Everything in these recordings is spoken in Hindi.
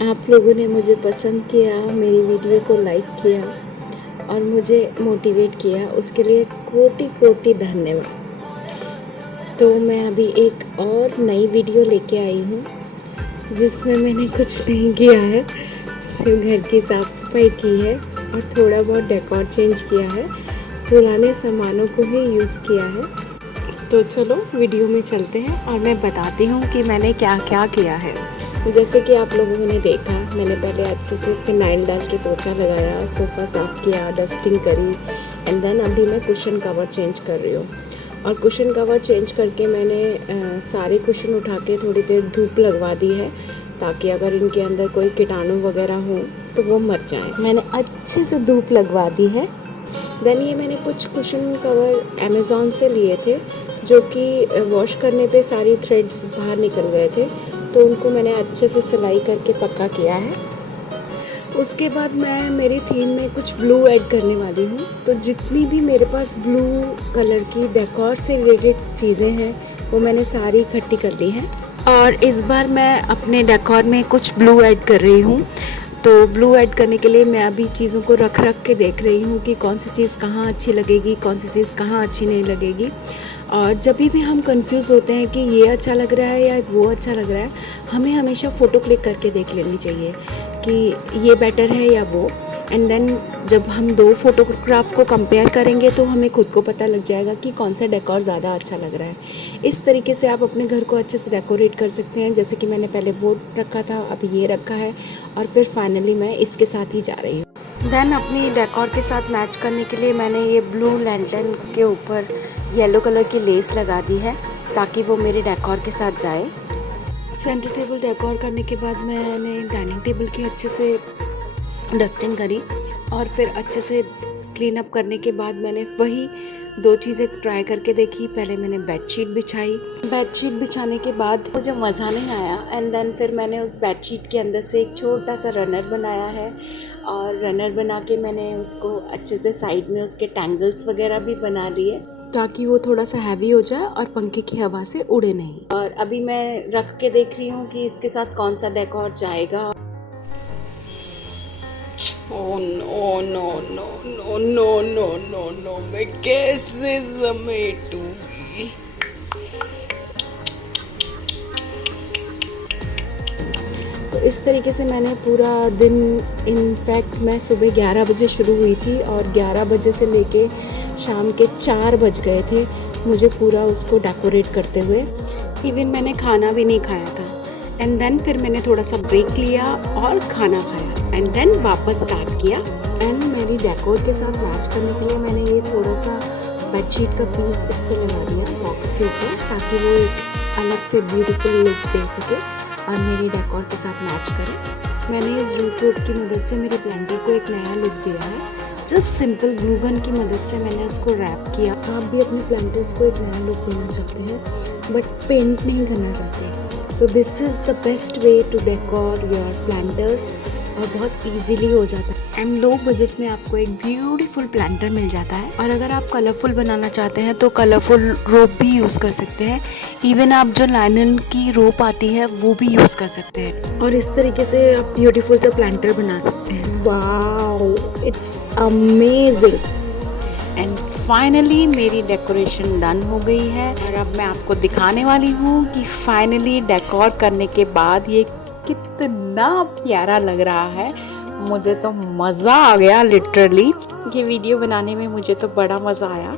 आप लोगों ने मुझे पसंद किया, मेरी वीडियो को लाइक किया और मुझे मोटिवेट किया, उसके लिए कोटि कोटि धन्यवाद। तो मैं अभी एक और नई वीडियो लेके आई हूँ जिसमें मैंने कुछ नहीं किया है, सिर्फ घर की साफ़ सफाई की है और थोड़ा बहुत डेकोर चेंज किया है, पुराने सामानों को ही यूज़ किया है। तो चलो वीडियो में चलते हैं और मैं बताती हूँ कि मैंने क्या क्या किया है। जैसे कि आप लोगों ने देखा, मैंने पहले अच्छे से फिनाइल डाल के पोछा लगाया, सोफ़ा साफ़ किया, डस्टिंग करी एंड देन अभी मैं कुशन कवर चेंज कर रही हूँ। और कुशन कवर चेंज करके मैंने सारे कुशन उठा के थोड़ी देर धूप लगवा दी है ताकि अगर इनके अंदर कोई कीटाणु वगैरह हो तो वो मर जाए। मैंने अच्छे से धूप लगवा दी है। देन ये मैंने कुछ कुशन कवर अमेज़ॉन से लिए थे जो कि वॉश करने पे सारी थ्रेड्स बाहर निकल गए थे, तो उनको मैंने अच्छे से सिलाई करके पक्का किया है। उसके बाद मैं मेरी थीम में कुछ ब्लू ऐड करने वाली हूँ, तो जितनी भी मेरे पास ब्लू कलर की डेकोर से रिलेटेड चीज़ें हैं वो मैंने सारी इकट्ठी कर ली हैं। और इस बार मैं अपने डेकोर में कुछ ब्लू ऐड कर रही हूँ। तो ब्लू ऐड करने के लिए मैं अभी चीज़ों को रख के देख रही हूँ कि कौन सी चीज़ कहाँ अच्छी लगेगी, कौन सी चीज़ कहाँ अच्छी नहीं लगेगी। और जब भी हम कंफ्यूज होते हैं कि ये अच्छा लग रहा है या वो अच्छा लग रहा है, हमें हमेशा फ़ोटो क्लिक करके देख लेनी चाहिए कि ये बेटर है या वो। एंड देन जब हम दो फोटोग्राफ को कंपेयर करेंगे तो हमें खुद को पता लग जाएगा कि कौन सा डेकोर ज़्यादा अच्छा लग रहा है। इस तरीके से आप अपने घर को अच्छे से डेकोरेट कर सकते हैं। जैसे कि मैंने पहले वो रखा था, अभी ये रखा है और फिर फाइनली मैं इसके साथ ही जा रही हूँ। देन अपनी डेकोर के साथ मैच करने के लिए मैंने ये ब्लू लैंटर्न के ऊपर येलो कलर की लेस लगा दी है ताकि वो मेरे डेकोर के साथ जाए। सेंटर टेबल डेकोर करने के बाद मैंने डाइनिंग टेबल की अच्छे से डस्टिंग करी और फिर अच्छे से क्लीन अप करने के बाद मैंने वही दो चीज़ें ट्राई करके देखी। पहले मैंने बेडशीट बिछाई, बेडशीट बिछाने के बाद मुझे मज़ा नहीं आया एंड देन फिर मैंने उस बेडशीट के अंदर से एक छोटा सा रनर बनाया है और रनर बना के मैंने उसको अच्छे से साइड में उसके टैंगल्स वगैरह भी बना लिए ताकि वो थोड़ा सा हैवी हो जाए और पंखे की हवा से उड़े नहीं। और अभी मैं रख के देख रही हूँ कि इसके साथ कौन सा डेकोर जाएगा। Oh no no no no no no no no, मैं कैसे समेटूंगी। तो इस तरीके से मैंने पूरा दिन, इनफैक्ट मैं सुबह 11 बजे शुरू हुई थी और 11 बजे से लेके शाम के 4 बज गए थे मुझे पूरा उसको डेकोरेट करते हुए। इवन मैंने खाना भी नहीं खाया था एंड देन फिर मैंने थोड़ा सा ब्रेक लिया और खाना खाया एंड देन वापस स्टार्ट किया। एंड मेरी डेकोर के साथ मैच करने के लिए मैंने ये थोड़ा सा बेडशीट का पीस इस पर लगा दिया बॉक्स के ऊपर ताकि वो एक अलग से ब्यूटीफुल लुक दे सके और मेरी डेकोर के साथ मैच करे। मैंने इस जूट रोप की मदद से मेरे प्लांटर को एक नया लुक दिया है। जस्ट सिंपल ग्लू गन की मदद से मैंने उसको रैप किया। आप भी अपने प्लांटर्स को एक नया लुक देना चाहते हैं बट पेंट नहीं करना चाहते, तो this is the best way to decor your planters और बहुत इजीली हो जाता है एंड लो बजट में आपको एक ब्यूटीफुल प्लांटर मिल जाता है। और अगर आप कलरफुल बनाना चाहते हैं तो कलरफुल रोप भी यूज़ कर सकते हैं। इवन आप जो लाइनन की रोप आती है वो भी यूज़ कर सकते हैं और इस तरीके से आप ब्यूटीफुल सा प्लांटर बना सकते हैं। Wow, it's amazing. And finally मेरी डेकोरेशन डन हो गई है और अब मैं आपको दिखाने वाली हूँ कि फाइनली डेकोर करने के बाद ये कितना प्यारा लग रहा है। मुझे तो मज़ा आ गया, लिटरली ये वीडियो बनाने में मुझे तो बड़ा मज़ा आया।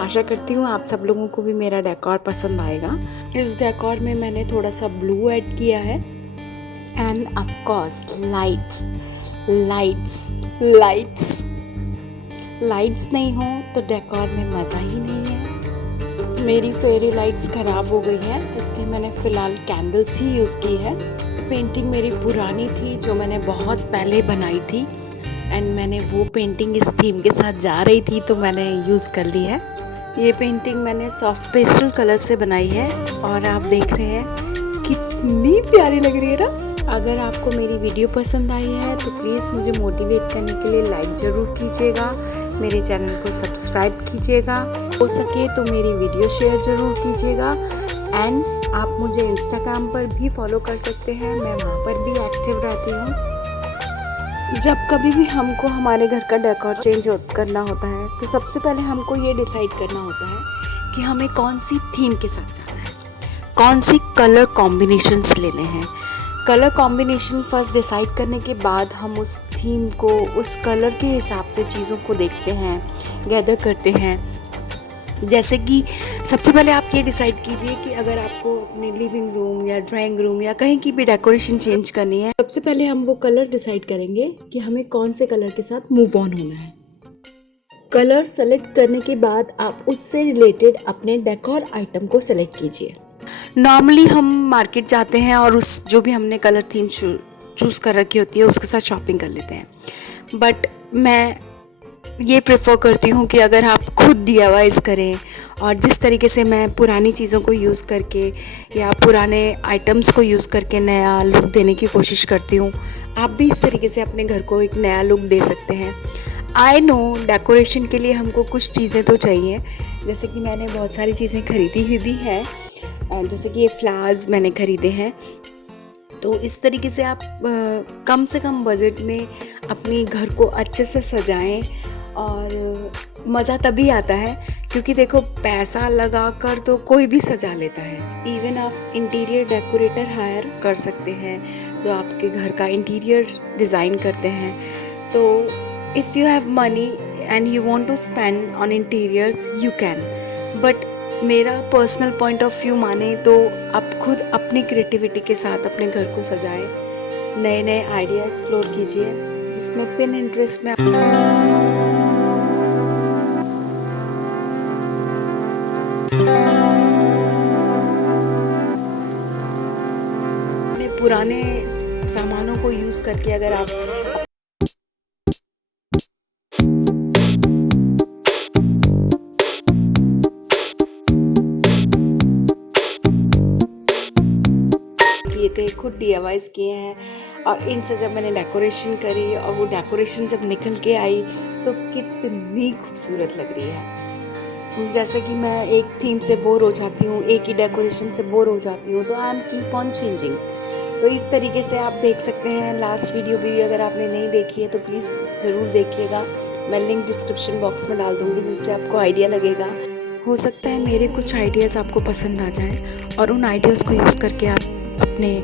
आशा करती हूँ आप सब लोगों को भी मेरा डेकोर पसंद आएगा। इस डेकोर में मैंने थोड़ा सा ब्लू ऐड किया है end of course lights lights lights lights नहीं हो तो डेकोर में मज़ा ही नहीं है। मेरी फेरी लाइट्स ख़राब हो गई है इसलिए मैंने फ़िलहाल कैंडल्स ही यूज़ की है। पेंटिंग मेरी पुरानी थी जो मैंने बहुत पहले बनाई थी एंड मैंने वो पेंटिंग इस थीम के साथ जा रही थी तो मैंने यूज़ कर ली है। ये पेंटिंग मैंने सॉफ्ट पेस्टल कलर से बनाई है और आप देख रहे हैं कितनी प्यारी लग रही है ना। अगर आपको मेरी वीडियो पसंद आई है तो प्लीज़ मुझे मोटिवेट करने के लिए लाइक ज़रूर कीजिएगा, मेरे चैनल को सब्सक्राइब कीजिएगा, हो सके तो मेरी वीडियो शेयर ज़रूर कीजिएगा एंड आप मुझे इंस्टाग्राम पर भी फॉलो कर सकते हैं, मैं वहाँ पर भी एक्टिव रहती हूँ। जब कभी भी हमको हमारे घर का डेकोर चेंज करना होता है तो सबसे पहले हमको ये डिसाइड करना होता है कि हमें कौन सी थीम के साथ जाना है, कौन सी कलर कॉम्बिनेशंस लेने हैं। कलर कॉम्बिनेशन फर्स्ट डिसाइड करने के बाद हम उस थीम को, उस कलर के हिसाब से चीज़ों को देखते हैं, गैदर करते हैं। जैसे कि सबसे पहले आप ये डिसाइड कीजिए कि अगर आपको अपने लिविंग रूम या ड्राइंग रूम या कहीं की भी डेकोरेशन चेंज करनी है, सबसे पहले हम वो कलर डिसाइड करेंगे कि हमें कौन से कलर के साथ मूव ऑन होना है। कलर सेलेक्ट करने के बाद आप उससे रिलेटेड अपने डेकोर आइटम को सेलेक्ट कीजिए। नॉर्मली हम मार्केट जाते हैं और उस जो भी हमने कलर थीम चूज़ कर रखी होती है उसके साथ शॉपिंग कर लेते हैं, बट मैं ये प्रेफर करती हूँ कि अगर आप खुद DIY करें और जिस तरीके से मैं पुरानी चीज़ों को यूज़ करके या पुराने आइटम्स को यूज़ करके नया लुक देने की कोशिश करती हूँ, आप भी इस तरीके से अपने घर को एक नया लुक दे सकते हैं। आई नो डेकोरेशन के लिए हमको कुछ चीज़ें तो चाहिए, जैसे कि मैंने बहुत सारी चीज़ें खरीदी हुई भी हैं, जैसे कि ये फ्लावर्स मैंने ख़रीदे हैं। तो इस तरीके से आप कम से कम बजट में अपने घर को अच्छे से सजाएं और मज़ा तभी आता है क्योंकि देखो पैसा लगा कर तो कोई भी सजा लेता है। इवन आप इंटीरियर डेकोरेटर हायर कर सकते हैं जो आपके घर का इंटीरियर डिज़ाइन करते हैं। तो if you have money and you want to spend on interiors you can, but मेरा पर्सनल पॉइंट ऑफ व्यू माने तो आप खुद अपनी क्रिएटिविटी के साथ अपने घर को सजाएं, नए नए आइडिया एक्सप्लोर कीजिए, जिसमें पिनिंटरेस्ट में अपने पुराने सामानों को यूज़ करके अगर आप थे, खुद DIY किए हैं और इनसे जब मैंने डेकोरेशन करी और वो डेकोरेशन जब निकल के आई तो कितनी खूबसूरत लग रही है। जैसे कि मैं एक थीम से बोर हो जाती हूँ, एक ही डेकोरेशन से बोर हो जाती हूँ, तो I am keep on changing. तो इस तरीके से आप देख सकते हैं। लास्ट वीडियो भी अगर आपने नहीं देखी है तो प्लीज़ ज़रूर देखिएगा, मैं लिंक डिस्क्रिप्शन बॉक्स में डाल दूँगी जिससे आपको आइडिया लगेगा। हो सकता है मेरे कुछ आइडियाज़ आपको पसंद आ जाएँ और उन आइडियाज़ को यूज़ करके आप अपने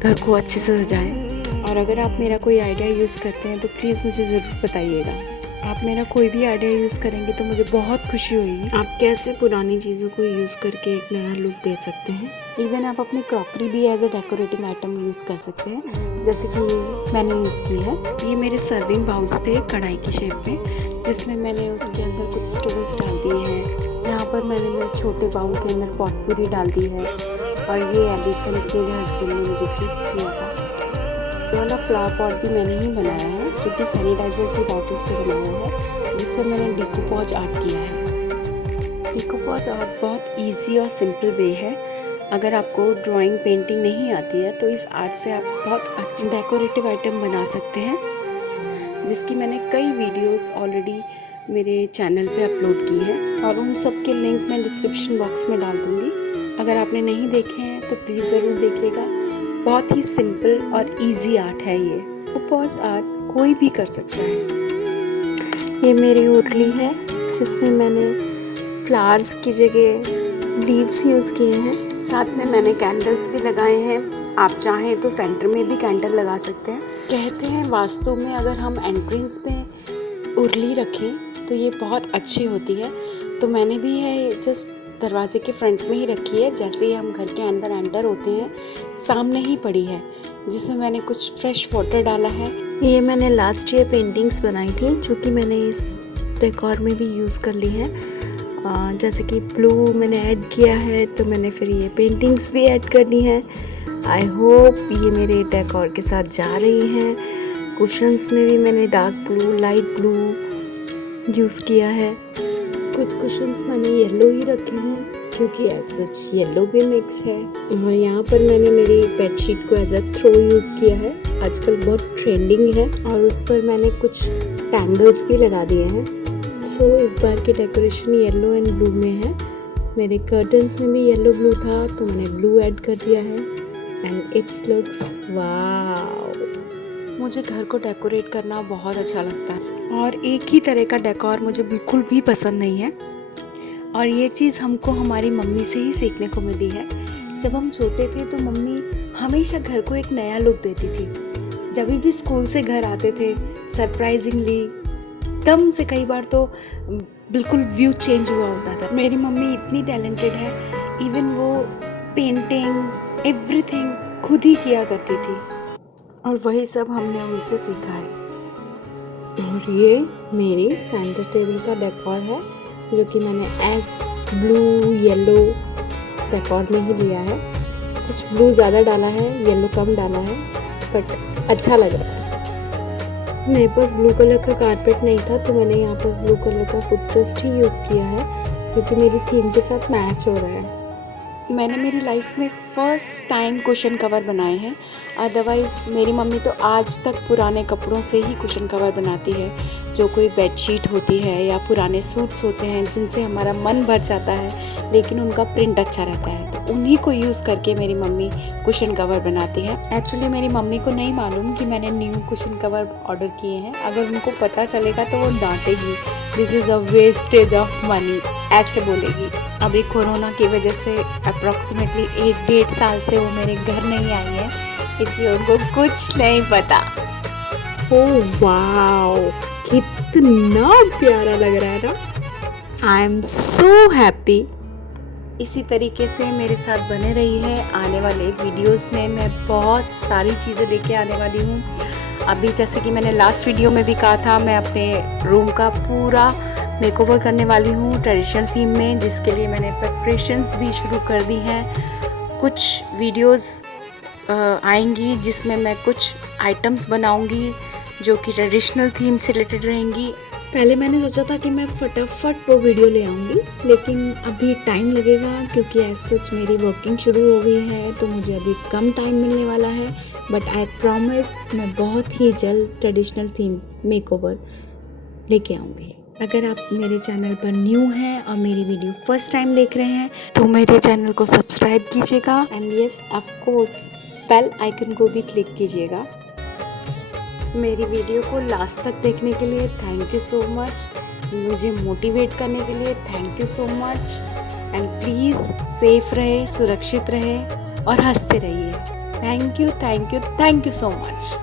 घर को अच्छे से सजाएं। और अगर आप मेरा कोई आइडिया यूज़ करते हैं तो प्लीज़ मुझे ज़रूर बताइएगा। आप मेरा कोई भी आइडिया यूज़ करेंगे तो मुझे बहुत खुशी होगी। आप कैसे पुरानी चीज़ों को यूज़ करके एक नया लुक दे सकते हैं। इवन आप अपनी क्रॉकरी भी as a decorating item use कर सकते हैं, जैसे कि मैंने यूज़ की है। ये मेरे सर्विंग बाउल्स थे कढ़ाई की शेप में, जिसमें मैंने उसके अंदर कुछ स्टोन्स डाल दिए हैं। यहाँ पर मैंने मेरे छोटे बाउल के अंदर पॉटपुरी डाल दी है और ये एलिफेंट मेरे हस्बैंड ने मुझे गिफ्ट किया था। ये वाला फ्लावर पॉट भी मैंने ही बनाया है, जो कि सैनिटाइज़र की बॉटल से बनाया है, जिस पर मैंने डिकोपॉज आर्ट किया है। डिकोपॉज आर्ट बहुत इजी और सिंपल वे है। अगर आपको ड्राइंग पेंटिंग नहीं आती है तो इस आर्ट से आप बहुत अच्छी डेकोरेटिव आइटम बना सकते हैं, जिसकी मैंने कई वीडियोस ऑलरेडी मेरे चैनल पे अपलोड की हैं और उन सब के लिंक मैं डिस्क्रिप्शन बॉक्स में डाल दूँगी। अगर आपने नहीं देखे हैं तो प्लीज़ ज़रूर देखिएगा। बहुत ही सिंपल और इजी आर्ट है ये। डिकोपॉज आर्ट कोई भी कर सकता है। ये मेरी उरली है जिसमें मैंने फ्लावर्स की जगह लीव्स यूज़ किए हैं। साथ में मैंने कैंडल्स भी लगाए हैं। आप चाहें तो सेंटर में भी कैंडल लगा सकते हैं। कहते हैं वास्तु में अगर हम एंट्रेंस पे उरली रखें तो ये बहुत अच्छी होती है। तो मैंने भी है जस्ट दरवाजे के फ्रंट में ही रखी है। जैसे ही हम घर के अंदर एंटर होते हैं सामने ही पड़ी है, जिसमें मैंने कुछ फ्रेश वाटर डाला है। ये मैंने लास्ट ईयर पेंटिंग्स बनाई थी जो कि मैंने इस डेकोर में भी यूज़ कर ली है। जैसे कि ब्लू मैंने ऐड किया है तो मैंने फिर ये पेंटिंग्स भी ऐड करनी है। आई होप ये मेरे डेकोर के साथ जा रही हैं। कुशन्स में भी मैंने dark blue, light blue use किया है। कुछ कुशन्स मैंने येलो ही रखे हैं क्योंकि सच येलो भी मिक्स है। और यहाँ पर मैंने मेरी बेडशीट को एज अ थ्रो यूज़ किया है। आजकल बहुत ट्रेंडिंग है और उस पर मैंने कुछ कैंडल्स भी लगा दिए हैं। सो इस बार की डेकोरेशन येलो एंड ब्लू में है मेरे कर्टन्स में भी येलो ब्लू था तो मैंने ब्लू ऐड कर दिया है एंड इट्स लुक्स वाव। मुझे घर को डेकोरेट करना बहुत अच्छा लगता है और एक ही तरह का डेकोर मुझे बिल्कुल भी पसंद नहीं है। और ये चीज़ हमको हमारी मम्मी से ही सीखने को मिली है। जब हम छोटे थे तो मम्मी हमेशा घर को एक नया लुक देती थी। जब भी स्कूल से घर आते थे सरप्राइजिंगली, एकदम से कई बार तो बिल्कुल व्यू चेंज हुआ होता था। मेरी मम्मी इतनी टैलेंटेड है, इवन वो पेंटिंग एवरीथिंग खुद ही किया करती थी और वही सब हमने उनसे सीखा है। और ये मेरी सेंटर टेबल का डेकोर है जो कि मैंने एस ब्लू येलो डेकोर में ही लिया है। कुछ ब्लू ज़्यादा डाला है, येलो कम डाला है, बट अच्छा लग रहा है। मेरे पास ब्लू कलर का कारपेट नहीं था तो मैंने यहाँ पर ब्लू कलर का फुटरेस्ट ही यूज़ किया है क्योंकि मेरी थीम के साथ मैच हो रहा है। मैंने मेरी लाइफ में फ़र्स्ट टाइम कुशन कवर बनाए हैं। अदरवाइज़ मेरी मम्मी तो आज तक पुराने कपड़ों से ही कुशन कवर बनाती है। जो कोई बेडशीट होती है या पुराने सूट्स होते हैं जिनसे हमारा मन भर जाता है लेकिन उनका प्रिंट अच्छा रहता है, तो उन्हीं को यूज़ करके मेरी मम्मी कुशन कवर बनाती है। एक्चुअली मेरी मम्मी को नहीं मालूम कि मैंने न्यू कुशन कवर ऑर्डर किए हैं। अगर उनको पता चलेगा तो वो डांटेगी, this is a wastage of money, ऐसे बोलेगी। अभी कोरोना की वजह से अप्रॉक्सीमेटली 1-1.5 साल से वो मेरे घर नहीं आई है, इसलिए उनको कुछ नहीं पता। ओह वाओ, कितना प्यारा लग रहा है ना। I am so happy. इसी तरीके से मेरे साथ बने रही है। आने वाले वीडियोस में मैं बहुत सारी चीज़ें लेके आने वाली हूँ। अभी जैसे कि मैंने लास्ट वीडियो में भी कहा था, मैं अपने रूम का पूरा मेकओवर करने वाली हूँ ट्रेडिशनल थीम में, जिसके लिए मैंने प्रिपरेशंस भी शुरू कर दी हैं। कुछ वीडियोस आएंगी जिसमें मैं कुछ आइटम्स बनाऊंगी जो कि ट्रेडिशनल थीम से रिलेटेड रहेंगी। पहले मैंने सोचा था कि मैं फटाफट वो वीडियो ले आऊँगी, लेकिन अभी टाइम लगेगा क्योंकि एज सच मेरी वर्किंग शुरू हो गई है तो मुझे अभी कम टाइम मिलने वाला है। बट आई प्रॉमिस मैं बहुत ही जल्द ट्रेडिशनल थीम मेकओवर लेके आऊँगी। अगर आप मेरे चैनल पर न्यू हैं और मेरी वीडियो फर्स्ट टाइम देख रहे हैं तो मेरे चैनल को सब्सक्राइब कीजिएगा and yes of course bell icon को भी क्लिक कीजिएगा। मेरी वीडियो को लास्ट तक देखने के लिए थैंक यू सो मच। मुझे मोटिवेट करने के लिए thank you so much. And please safe रहे, सुरक्षित रहे और हंसते रहिए। Thank you so much.